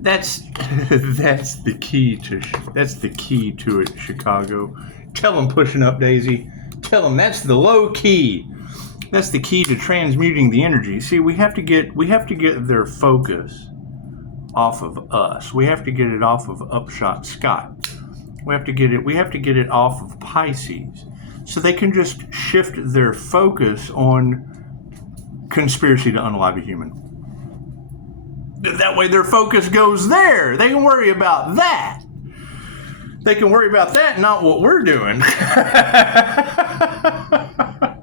That's the key to it, Chicago. Tell them pushing up, Daisy. Tell them that's the low key. That's the key to transmuting the energy. See, we have to get their focus off of us. We have to get it off of Upshotscott. We have to get it off of Pisces, so they can just shift their focus on conspiracy to unalive a human. That way their focus goes there. They can worry about that. They can worry about that, not what we're doing.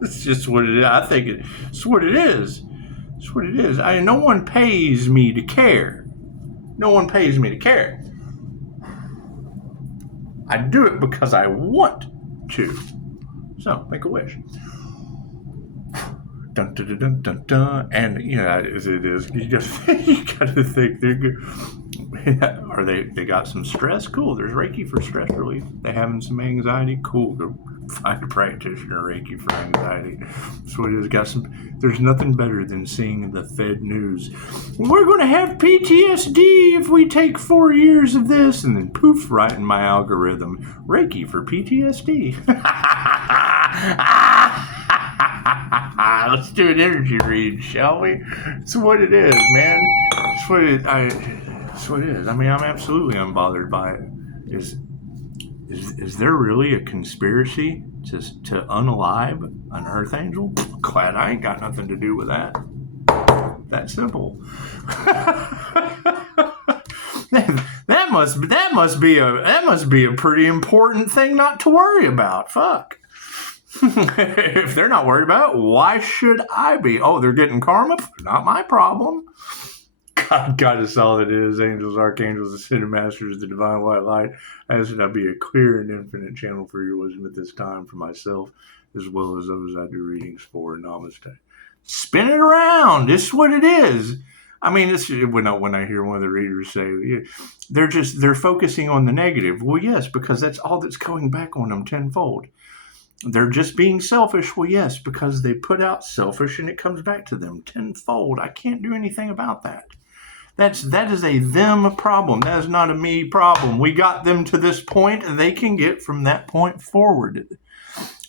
It's just what it is. I think it's what it is. It's what it is. No one pays me to care. No one pays me to care. I do it because I want to. So, make a wish. Dun, dun, dun, dun, dun, dun. And, as it is, you gotta think they're good. Are they got some stress? Cool. There's Reiki for stress relief. They having some anxiety? Cool. Go find a practitioner Reiki for anxiety. That's what it is. There's nothing better than seeing the Fed news. We're going to have PTSD if we take 4 years of this, and then poof, right in my algorithm. Reiki for PTSD. Let's do an energy read, shall we? It's what it is, man. It's what it is. I mean, I'm absolutely unbothered by it. Is there really a conspiracy to unalive an Earth Angel? Glad I ain't got nothing to do with that. That simple. that must be a pretty important thing not to worry about. Fuck. If they're not worried about it, why should I be? Oh, they're getting karma? Not my problem. God is all that is. Angels, archangels, ascended masters, the divine white light. I ask that I be a clear and infinite channel for your wisdom at this time for myself, as well as those I do readings for. Namaste. Spin it around. This is what it is. I mean, it's when I hear one of the readers say, they're focusing on the negative. Well, yes, because that's all that's going back on them tenfold. They're just being selfish. Well, yes, because they put out selfish and it comes back to them tenfold. I can't do anything about that. That is a them problem. That is not a me problem. We got them to this point, and they can get from that point forward.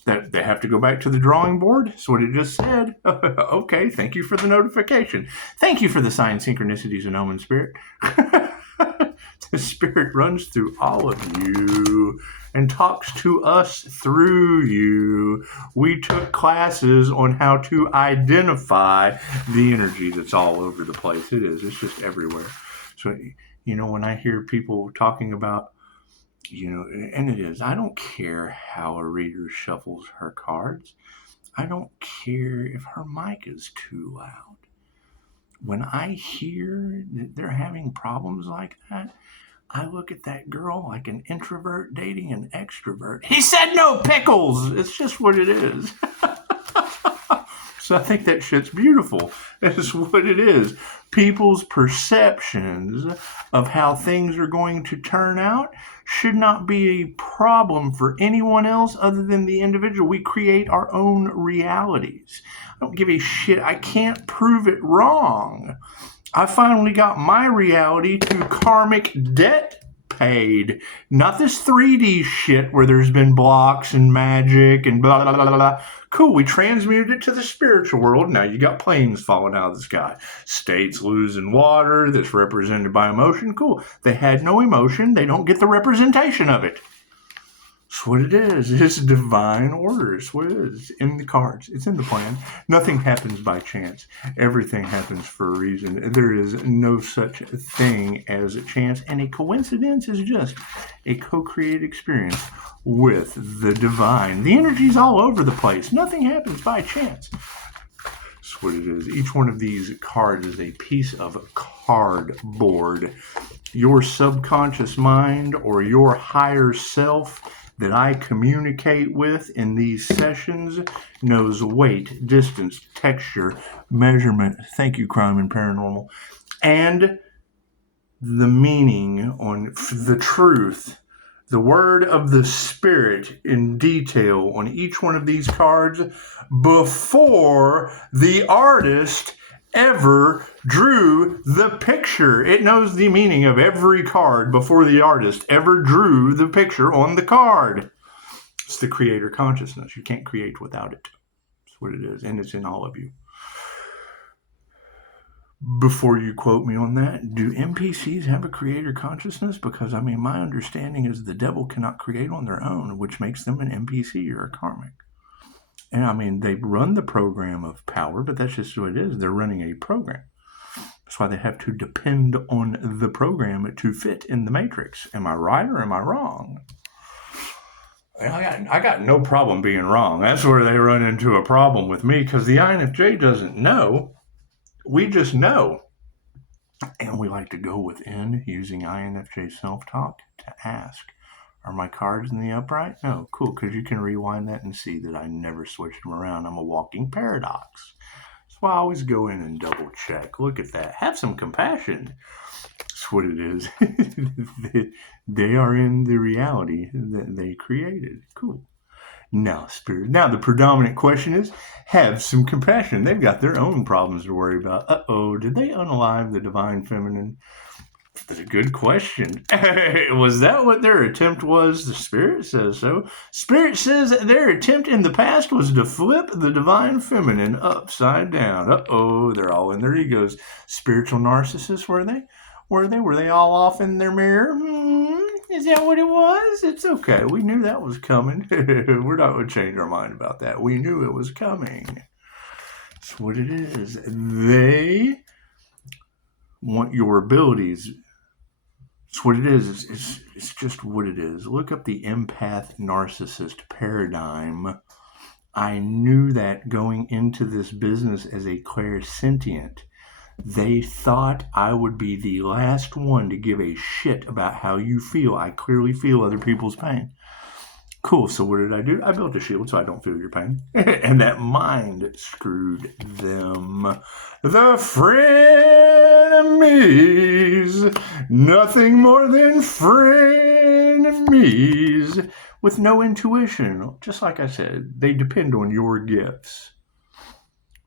That they have to go back to the drawing board. That's what it just said. Okay, thank you for the notification. Thank you for the sign synchronicities and omen spirit. The spirit runs through all of you and talks to us through you. We took classes on how to identify the energy that's all over the place. It's just everywhere. So, when I hear people talking about, and it is, I don't care how a reader shuffles her cards. I don't care if her mic is too loud. When I hear that they're having problems like that, I look at that girl like an introvert dating an extrovert. He said no pickles. It's just what it is. So I think that shit's beautiful. It's what it is. People's perceptions of how things are going to turn out should not be a problem for anyone else other than the individual. We create our own realities. I don't give a shit. I can't prove it wrong. I finally got my reality to karmic debt paid. Not this 3D shit where there's been blocks and magic and blah, blah, blah, blah, blah. Cool, we transmuted it to the spiritual world. Now you got planes falling out of the sky. States losing water that's represented by emotion. Cool. They had no emotion. They don't get the representation of it. It's what it is. It's divine order. It's what it is. It's in the cards. It's in the plan. Nothing happens by chance. Everything happens for a reason. There is no such thing as a chance, and a coincidence is just a co-created experience with the divine. The energy's all over the place. Nothing happens by chance. That's what it is. Each one of these cards is a piece of cardboard. Your subconscious mind or your higher self that I communicate with in these sessions knows weight, distance, texture, measurement. Thank you, Crime and Paranormal. And the meaning on the truth, the word of the spirit in detail on each one of these cards before the artist ever drew the picture. It knows the meaning of every card before the artist ever drew the picture on the card. It's the creator consciousness. You can't create without it. That's what it is, and it's in all of you. Before you quote me on that, do NPCs have a creator consciousness? Because, I mean, my understanding is the devil cannot create on their own, which makes them an NPC or a karmic. And, I mean, they run the program of power, but that's just what it is. They're running a program. That's why they have to depend on the program to fit in the matrix. Am I right or am I wrong? I got no problem being wrong. That's where they run into a problem with me, because the INFJ doesn't know. We just know. And we like to go within using INFJ self-talk to ask, are my cards in the upright? No, cool, because you can rewind that and see that I never switched them around. I'm a walking paradox. That's why I always go in and double check. Look at that. Have some compassion. That's what it is. They are in the reality that they created. Cool. Now, Spirit. Now, the predominant question is, have some compassion. They've got their own problems to worry about. Uh-oh, did they unalive the divine feminine? That's a good question. Was that what their attempt was? The Spirit says so. Spirit says that their attempt in the past was to flip the divine feminine upside down. Uh-oh, they're all in their egos. Spiritual narcissists, were they? Were they all off in their mirror? Is that what it was? It's okay. We knew that was coming. We're not going to change our mind about that. We knew it was coming. That's what it is. They want your abilities. That's what it is. It's just what it is. Look up the empath narcissist paradigm. I knew that going into this business as a clairsentient. They thought I would be the last one to give a shit about how you feel. I clearly feel other people's pain. Cool, so what did I do? I built a shield so I don't feel your pain. And that mind screwed them. The frenemies. Nothing more than frenemies. With no intuition. Just like I said, they depend on your gifts.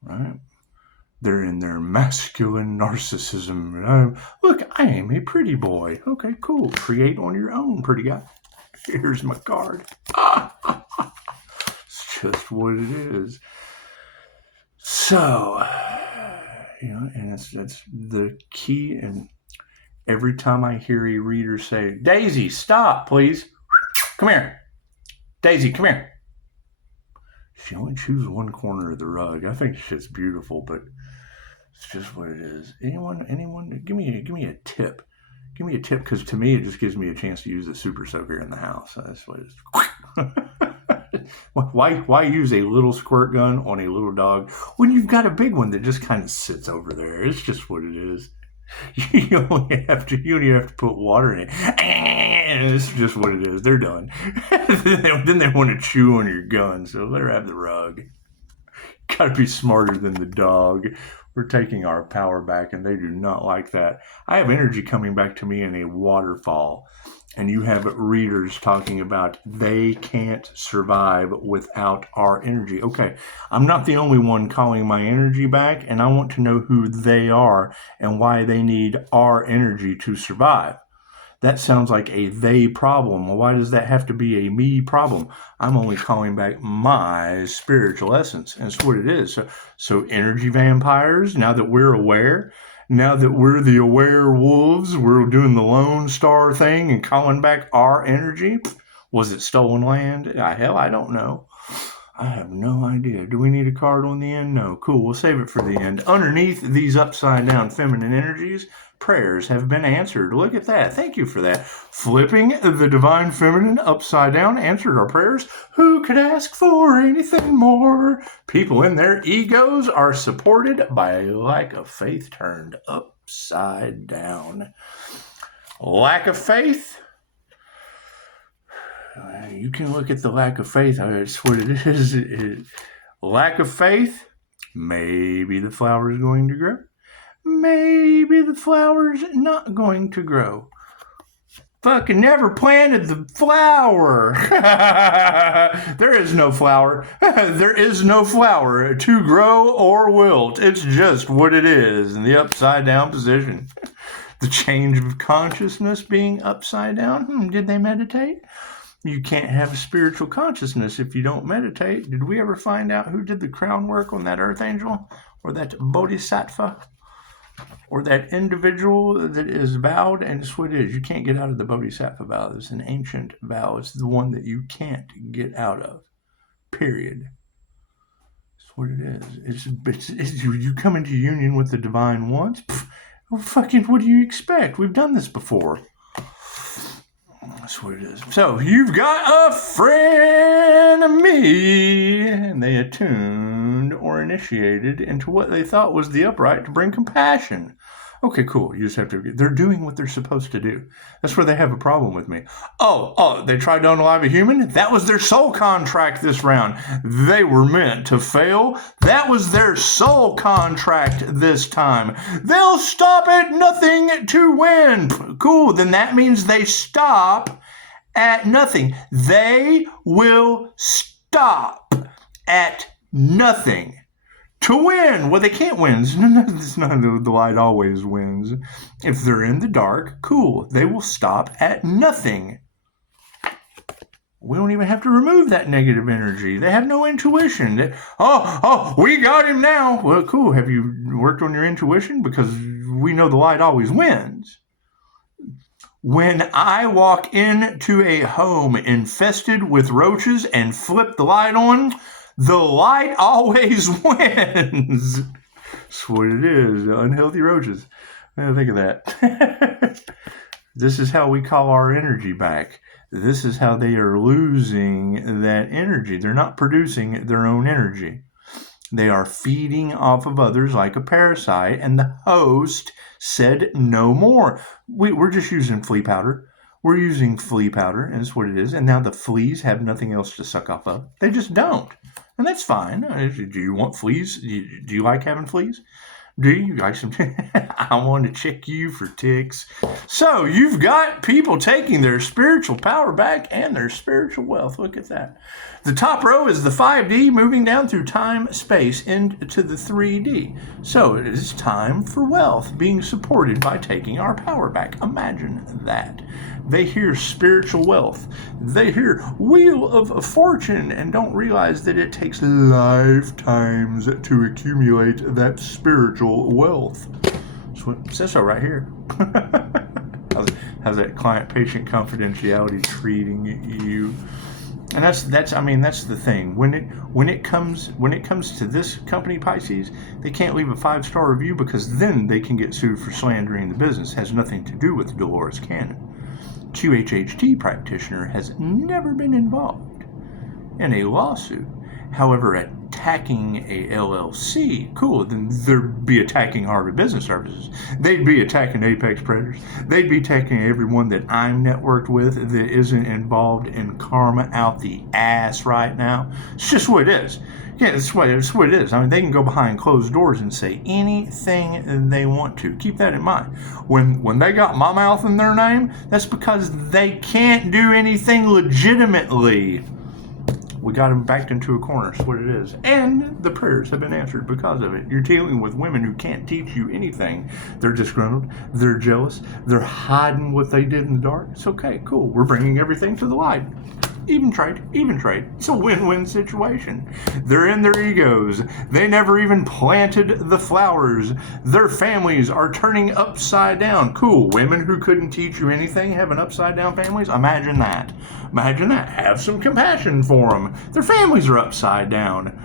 Right? They're in their masculine narcissism. Look, I am a pretty boy. Okay, cool. Create on your own, pretty guy. Here's my card. It's just what it is. So, and that's the key. And every time I hear a reader say, Daisy, stop, please. Come here. Daisy, come here. She only chews one corner of the rug. I think shit's beautiful, but it's just what it is. Anyone, give me a tip. Give me a tip, because to me, it just gives me a chance to use the super soaker in the house. That's what it is. Why use a little squirt gun on a little dog when you've got a big one that just kind of sits over there? It's just what it is. You only have to put water in it. And it's just what it is. They're done. Then they want to chew on your gun, so let her have the rug. Gotta be smarter than the dog. We're taking our power back, and they do not like that. I have energy coming back to me in a waterfall, and you have readers talking about they can't survive without our energy. Okay, I'm not the only one calling my energy back, and I want to know who they are and why they need our energy to survive. That sounds like a they problem. Well, why does that have to be a me problem? I'm only calling back my spiritual essence. And it's what it is. So energy vampires, now that we're aware, now that we're the aware wolves, we're doing the Lone Star thing and calling back our energy. Was it stolen land? Hell, I don't know. I have no idea. Do we need a card on the end? No. Cool. We'll save it for the end. Underneath these upside down feminine energies, prayers have been answered. Look at that. Thank you for that. Flipping the divine feminine upside down answered our prayers. Who could ask for anything more? People in their egos are supported by a lack of faith turned upside down. Lack of faith? You can look at the lack of faith. That's what it is. Lack of faith. Maybe the flower is going to grow. Maybe the flower's not going to grow. fucking never planted the flower. There is no flower. There is no flower to grow or wilt. It's just what it is in the upside down position. The change of consciousness being upside down. Did they meditate? You can't have a spiritual consciousness if you don't meditate. Did we ever find out who did the crown work on that Archangel? Or that Bodhisattva? Or that individual that is vowed? And it's what it is. You can't get out of the Bodhisattva vow. It's an ancient vow. It's the one that you can't get out of. Period. It's what it is. It's you come into union with the divine once. Well, fucking, what do you expect? We've done this before. That's what it is. So, you've got a frenemy, and they attuned or initiated into what they thought was the upright to bring compassion. Okay, cool. You just have to... They're doing what they're supposed to do. That's where they have a problem with me. Oh, they tried to unalive a human? That was their soul contract this round. They were meant to fail. That was their soul contract this time. They'll stop at nothing to win. Cool, then that means they stop at nothing. They will stop at nothing to win. Well, they can't win. It's not the light always wins. If they're in the dark, cool. They will stop at nothing. We don't even have to remove that negative energy. They have no intuition. We got him now. Well, cool. Have you worked on your intuition? Because we know the light always wins. When I walk into a home infested with roaches and flip the light on, the light always wins. That's what it is. Unhealthy roaches. Think of that. This is how we call our energy back. This is how they are losing that energy. They're not producing their own energy. They are feeding off of others like a parasite, and the host said no more. We're just using flea powder. We're using flea powder, and that's what it is. And now the fleas have nothing else to suck off of. They just don't. And that's fine. Do you want fleas? Do you like having fleas? Do you like some? I want to check you for ticks. So you've got people taking their spiritual power back and their spiritual wealth. Look at that. The top row is the 5D moving down through time, space, into the 3D. So it is time for wealth being supported by taking our power back. Imagine that. They hear spiritual wealth. They hear Wheel of Fortune and don't realize that it takes lifetimes to accumulate that spiritual wealth. So it says so right here. How's that client-patient confidentiality treating you? And that's the thing. When it comes to this company, Pisces, they can't leave a 5-star review because then they can get sued for slandering the business. It has nothing to do with Dolores Cannon. QHHT practitioner has never been involved in a lawsuit. However, attacking a LLC, cool, then they'd be attacking Harvard Business Services. They'd be attacking Apex Predators. They'd be attacking everyone that I'm networked with that isn't involved in karma out the ass right now. It's just what it is. Yeah, it's what it is. I mean, they can go behind closed doors and say anything they want to. Keep that in mind. When they got my mouth in their name, that's because they can't do anything legitimately. We got them backed into a corner. That's what it is. And the prayers have been answered because of it. You're dealing with women who can't teach you anything. They're disgruntled. They're jealous. They're hiding what they did in the dark. It's okay. Cool. We're bringing everything to the light. Even trade. It's a win-win situation. They're in their egos. They never even planted the flowers. Their families are turning upside down. Cool. Women who couldn't teach you anything having upside down families? Imagine that. Have some compassion for them. Their families are upside down.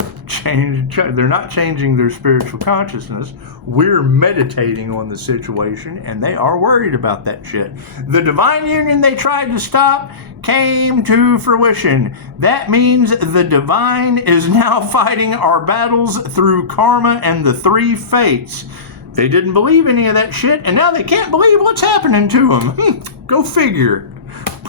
They're not changing their spiritual consciousness. We're meditating on the situation, and they are worried about that shit. The divine union they tried to stop came to fruition. That means the divine is now fighting our battles through karma and the 3 fates. They didn't believe any of that shit, and now they can't believe what's happening to them. Go figure.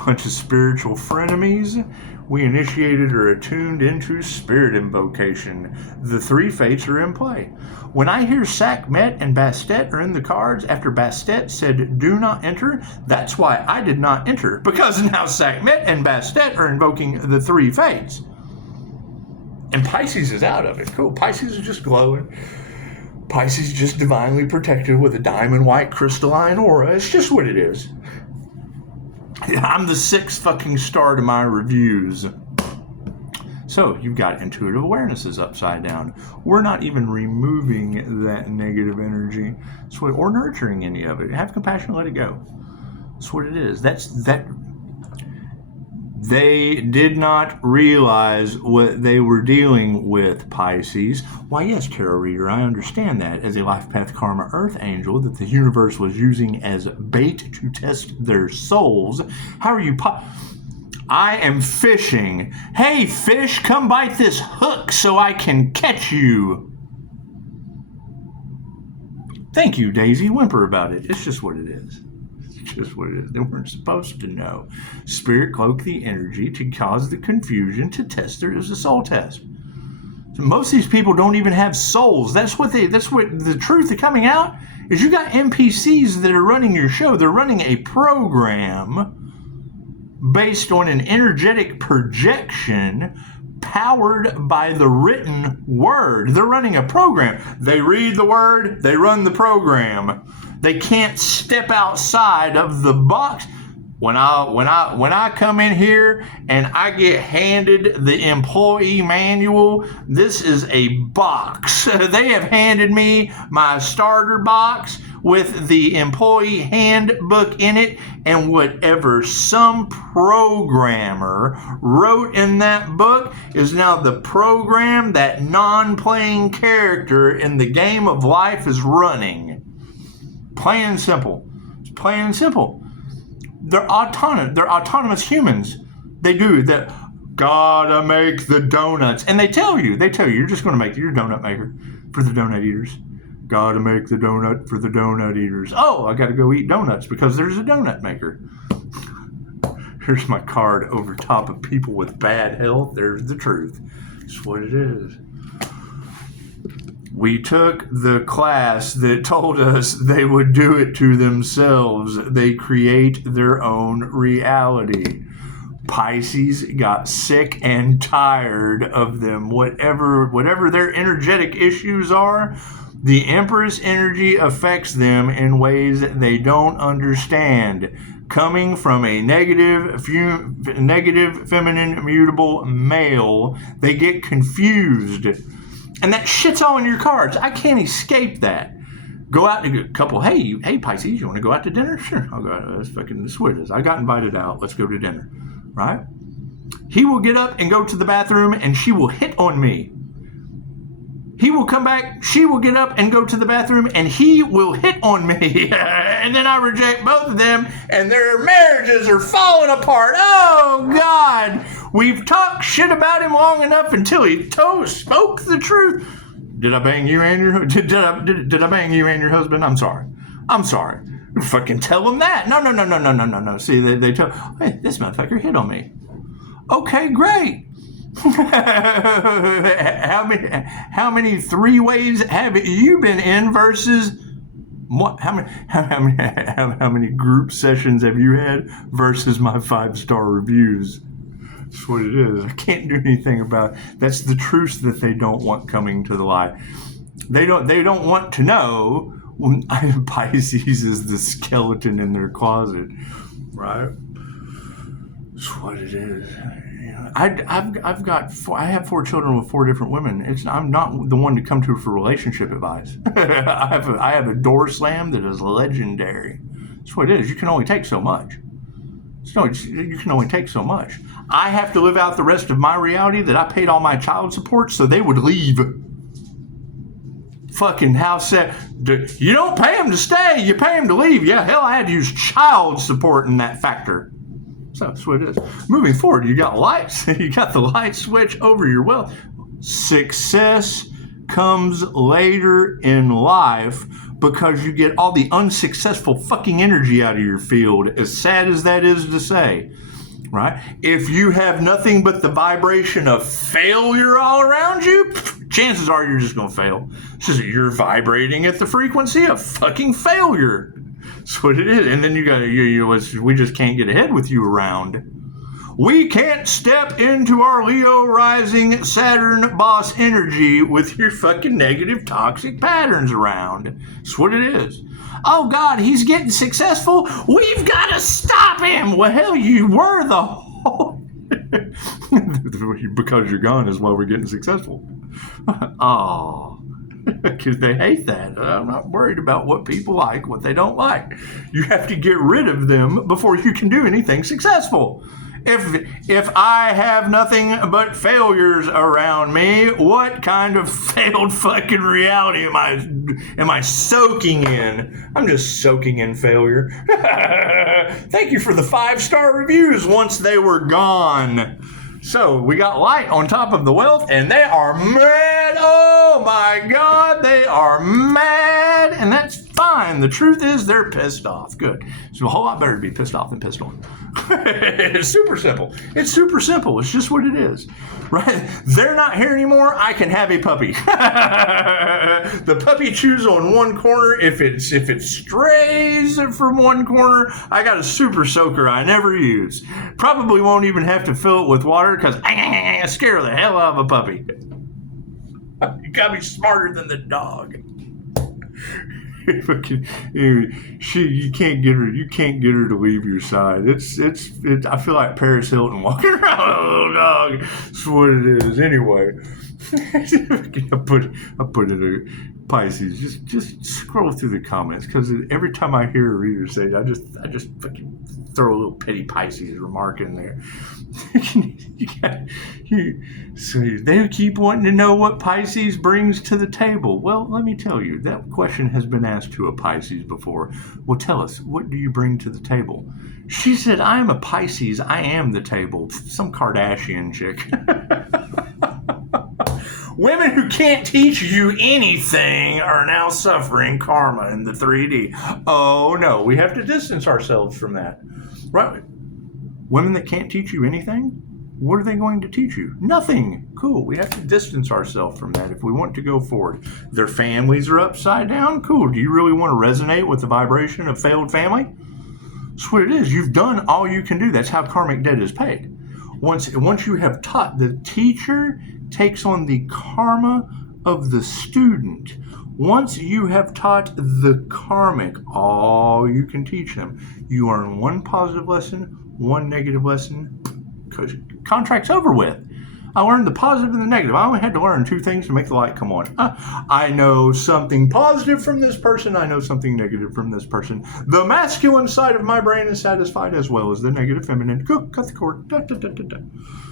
Bunch of spiritual frenemies. We initiated or attuned into spirit invocation. The 3 fates are in play. When I hear Sekhmet and Bastet are in the cards after Bastet said do not enter, that's why I did not enter. Because now Sekhmet and Bastet are invoking the 3 fates. And Pisces is out of it. Cool. Pisces is just glowing. Pisces just divinely protected with a diamond white crystalline aura. It's just what it is. I'm the 6th fucking star to my reviews. So you've got intuitive awarenesses upside down. We're not even removing that negative energy or nurturing any of it. Have compassion, let it go. That's what it is. They did not realize what they were dealing with, Pisces. Why, yes, tarot reader, I understand that as a life path karma earth angel that the universe was using as bait to test their souls. How are you I am fishing. Hey, fish, come bite this hook so I can catch you. Thank you, Daisy. Whimper about it. It's just what it is. Just what it is. They weren't supposed to know. Spirit cloaked the energy to cause the confusion to test there as a soul test. So most of these people don't even have souls. That's what the truth of coming out is. You got NPCs that are running your show. They're running a program based on an energetic projection powered by the written word. They're running a program. They read the word, they run the program. They can't step outside of the box. When I come in here and I get handed the employee manual, this is a box. They have handed me my starter box with the employee handbook in it, and whatever some programmer wrote in that book is now the program that non-playing character in the game of life is running. Plain and simple. It's plain and simple. They're autonomous. They're autonomous humans. They do that. Gotta make the donuts. And they tell you, you're just going to make your donut maker for the donut eaters. Gotta make the donut for the donut eaters. Oh, I gotta go eat donuts because there's a donut maker. Here's my card over top of people with bad health. There's the truth. It's what it is. We took the class that told us they would do it to themselves. They create their own reality. Pisces got sick and tired of them. Whatever their energetic issues are, the Empress energy affects them in ways that they don't understand. Coming from a negative feminine mutable male, they get confused. And that shit's all in your cards. I can't escape that. Go out to a couple. Hey, Pisces, you want to go out to dinner? Sure, I'll go out. That's fucking the sweet is. I got invited out. Let's go to dinner. Right? He will get up and go to the bathroom, and she will hit on me. He will come back. She will get up and go to the bathroom, and he will hit on me. And then I reject both of them, and their marriages are falling apart. Oh, God. We've talked shit about him long enough until he spoke the truth. Did I bang you and your did I bang you and your husband? I'm sorry. Fucking tell them that. No. See, they tell, hey, this motherfucker hit on me. Okay, great. How many 3 ways have you been in versus what? How many group sessions have you had versus my 5-star reviews? That's what it is. I can't do anything about it. That's the truth that they don't want coming to the light. They don't want to know when Pisces is the skeleton in their closet, right? That's what it is. I have 4 children with 4 different women. I'm not the one to come to for relationship advice. I have a door slam that is legendary. That's what it is. You can only take so much. You can only take so much. I have to live out the rest of my reality that I paid all my child support so they would leave. Fucking house set. You don't pay them to stay. You pay them to leave. Yeah, hell, I had to use child support in that factor. So that's what it is. Moving forward, you got lights. You got the light switch over your wealth. Success comes later in life because you get all the unsuccessful fucking energy out of your field, as sad as that is to say. right? If you have nothing but the vibration of failure all around you, chances are you're just going to fail. It's just you're vibrating at the frequency of fucking failure. That's what it is. And then we just can't get ahead with you around. We can't step into our Leo rising Saturn boss energy with your fucking negative toxic patterns around. That's what it is. Oh God, he's getting successful. We've got to stop him. Well, hell, you were the whole... Because you're gone is why we're getting successful. Oh, because they hate that. I'm not worried about what people like, what they don't like. You have to get rid of them before you can do anything successful. If I have nothing but failures around me, what kind of failed fucking reality am I soaking in? I'm just soaking in failure. Thank you for the 5-star reviews once they were gone. So we got light on top of the wealth, and they are mad. Oh my God, they are mad, and that's fine. The truth is they're pissed off. Good. It's a whole lot better to be pissed off than pissed on. It's super simple. It's super simple. It's just what it is, right? They're not here anymore. I can have a puppy. The puppy chews on one corner. If it strays from one corner, I got a super soaker I never use. Probably won't even have to fill it with water because I scare the hell out of a puppy. You gotta be smarter than the dog. You can't get her to leave your side. I feel like Paris Hilton walking around a little dog. That's what it is. Anyway, I put it a Pisces. Just scroll through the comments because every time I hear a reader say it, I just fucking throw a little petty Pisces remark in there. So they keep wanting to know what Pisces brings to the table. Well, let me tell you, that question has been asked to a Pisces before. Well, tell us, what do you bring to the table? She said, I am a Pisces. I am the table. Some Kardashian chick. Women who can't teach you anything are now suffering karma in the 3D. Oh, no, we have to distance ourselves from that. Right? Women that can't teach you anything, what are they going to teach you? Nothing. Cool. We have to distance ourselves from that if we want to go forward. Their families are upside down. Cool. Do you really want to resonate with the vibration of failed family? That's what it is. You've done all you can do. That's how karmic debt is paid. Once you have taught, the teacher takes on the karma of the student. Once you have taught the karmic all you can teach them, you earn one positive lesson, one negative lesson, contract's over with. I learned the positive and the negative. I only had to learn 2 things to make the light come on. I know something positive from this person. I know something negative from this person. The masculine side of my brain is satisfied as well as the negative feminine. Go, cut the cord. Da, da, da, da, da.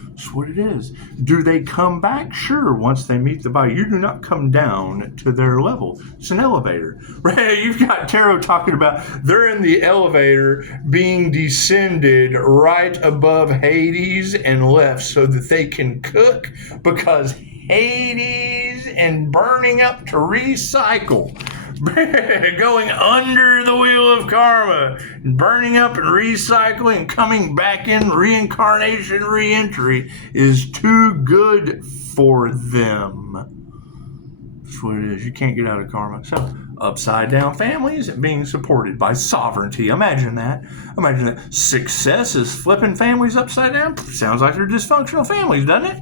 That's what it is. Do they come back? Sure, once they meet the body. You do not come down to their level. It's an elevator. Right? You've got tarot talking about they're in the elevator being descended right above Hades and left so that they can cook because Hades and burning up to recycle. Going under the wheel of karma, burning up and recycling, coming back in reincarnation, re-entry is too good for them. That's what it is. You can't get out of karma. So, upside down families being supported by sovereignty. Imagine that. Imagine that. Success is flipping families upside down. Sounds like they're dysfunctional families, doesn't it?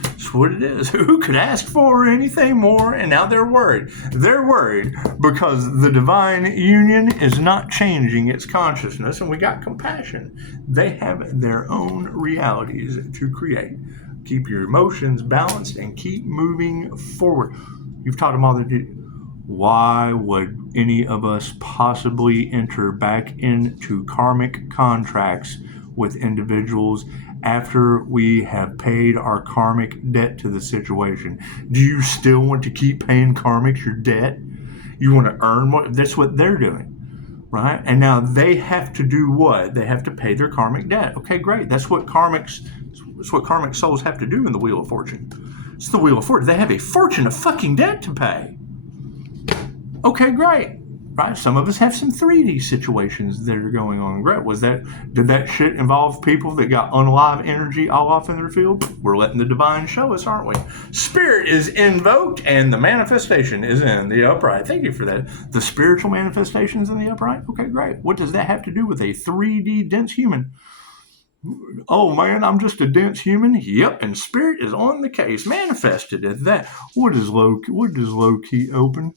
That's what it is. Who could ask for anything more? And now they're worried. They're worried because the divine union is not changing its consciousness, and we got compassion. They have their own realities to create. Keep your emotions balanced and keep moving forward. You've taught them all they do. Why would any of us possibly enter back into karmic contracts with individuals after we have paid our karmic debt to the situation? Do you still want to keep paying karmics your debt? You want to earn what? That's what they're doing, right? And now they have to do what? They have to pay their karmic debt. Okay, great. That's what karmic souls have to do in the Wheel of Fortune. It's the Wheel of Fortune. They have a fortune of fucking debt to pay. Okay, great. Right? Some of us have some 3D situations that are going on. Right? Did that shit involve people that got unalive energy all off in their field? We're letting the divine show us, aren't we? Spirit is invoked and the manifestation is in the upright. Thank you for that. The spiritual manifestations in the upright? Okay, great. What does that have to do with a 3D dense human? Oh man, I'm just a dense human. Yep, and spirit is on the case, manifested as that. What does low key open?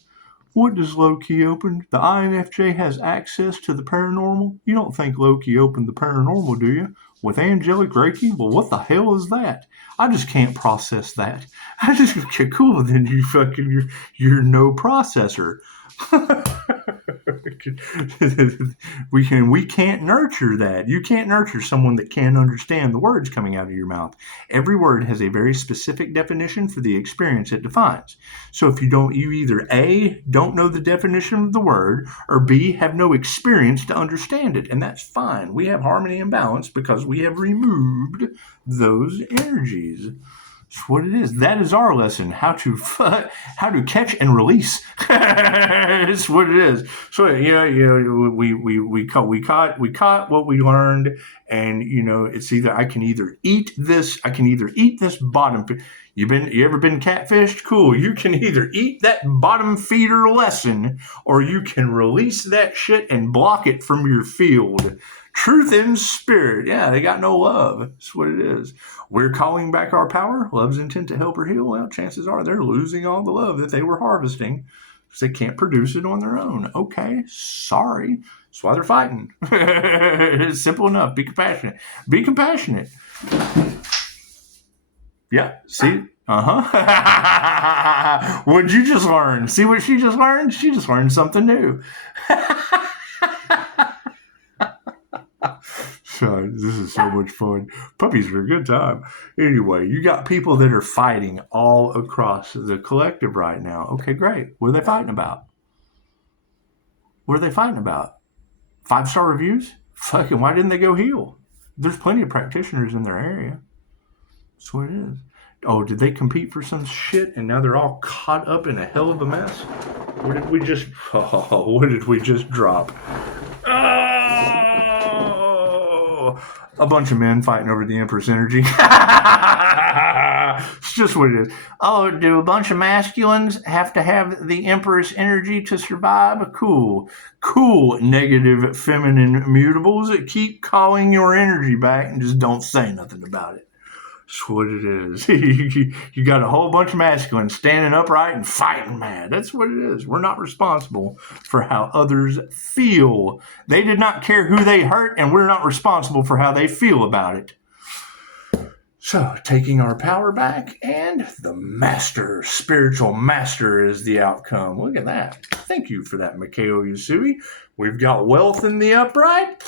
What does low key open? The INFJ has access to the paranormal. You don't think low key opened the paranormal, do you? With angelic Reiki? Well, what the hell is that? I just can't process that. I just get cool. Then you're no processor. we can't nurture that. You can't nurture someone that can't understand the words coming out of your mouth. Every word has a very specific definition for the experience it defines. So if you either A, don't know the definition of the word, or B, have no experience to understand it, and that's fine. We have harmony and balance because we have removed those energies. That's what it is. That is our lesson: how to catch and release. It's what it is. So we caught what we learned, and it's either I can either eat this bottom. You ever been catfished? Cool. You can either eat that bottom feeder lesson, or you can release that shit and block it from your field. Truth in spirit. Yeah, they got no love. That's what it is. We're calling back our power. Love's intent to help or heal. Well, chances are they're losing all the love that they were harvesting because they can't produce it on their own. Okay, sorry. That's why they're fighting. It's simple enough. Be compassionate. Be compassionate. Yeah, see? What'd you just learn? See what she just learned? She just learned something new. This is so much fun. Puppies are a good time. Anyway, you got people that are fighting all across the collective right now. Okay, great. What are they fighting about? 5-star reviews? Fucking, why didn't they go heal? There's plenty of practitioners in their area. That's what it is. Oh, did they compete for some shit and now they're all caught up in a hell of a mess? What did we just drop? A bunch of men fighting over the Empress energy. It's just what it is. Oh, do a bunch of masculines have to have the Empress energy to survive? Cool. Negative feminine mutables that keep calling your energy back and just don't say nothing about it. That's what it is. You got a whole bunch of masculines standing upright and fighting mad. That's what it is. We're not responsible for how others feel. They did not care who they hurt, and we're not responsible for how they feel about it. So, taking our power back, and the spiritual master is the outcome. Look at that. Thank you for that, Mikao Yusui. We've got wealth in the upright,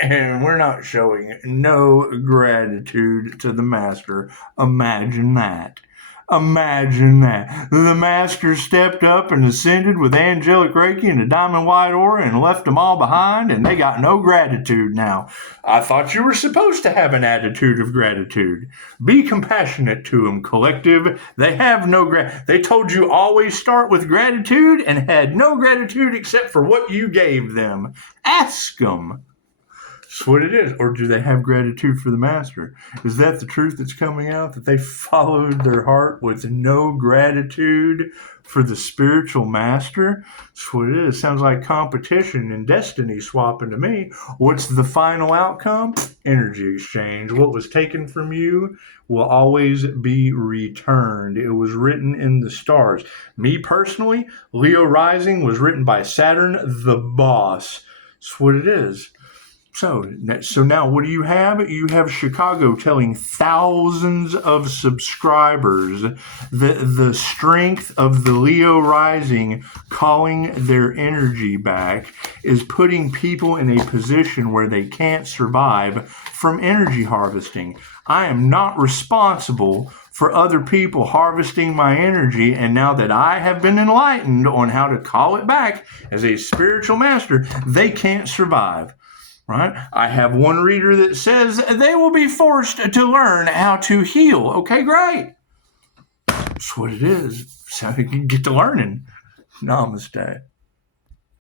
and we're not showing no gratitude to the master. Imagine that. The master stepped up and ascended with angelic Reiki and a diamond white aura and left them all behind, and they got no gratitude now. I thought you were supposed to have an attitude of gratitude. Be compassionate to them, collective. They have no They told you always start with gratitude and had no gratitude except for what you gave them. Ask them. That's what it is. Or do they have gratitude for the master? Is that the truth that's coming out? That they followed their heart with no gratitude for the spiritual master? That's what it is. Sounds like competition and destiny swapping to me. What's the final outcome? Energy exchange. What was taken from you will always be returned. It was written in the stars. Me personally, Leo Rising was written by Saturn the Boss. That's what it is. So now what do you have? You have Chicago telling thousands of subscribers the strength of the Leo rising calling their energy back is putting people in a position where they can't survive from energy harvesting. I am not responsible for other people harvesting my energy, and now that I have been enlightened on how to call it back as a spiritual master, they can't survive. Right? I have one reader that says they will be forced to learn how to heal. Okay, great. That's what it is. So you can get to learning. Namaste.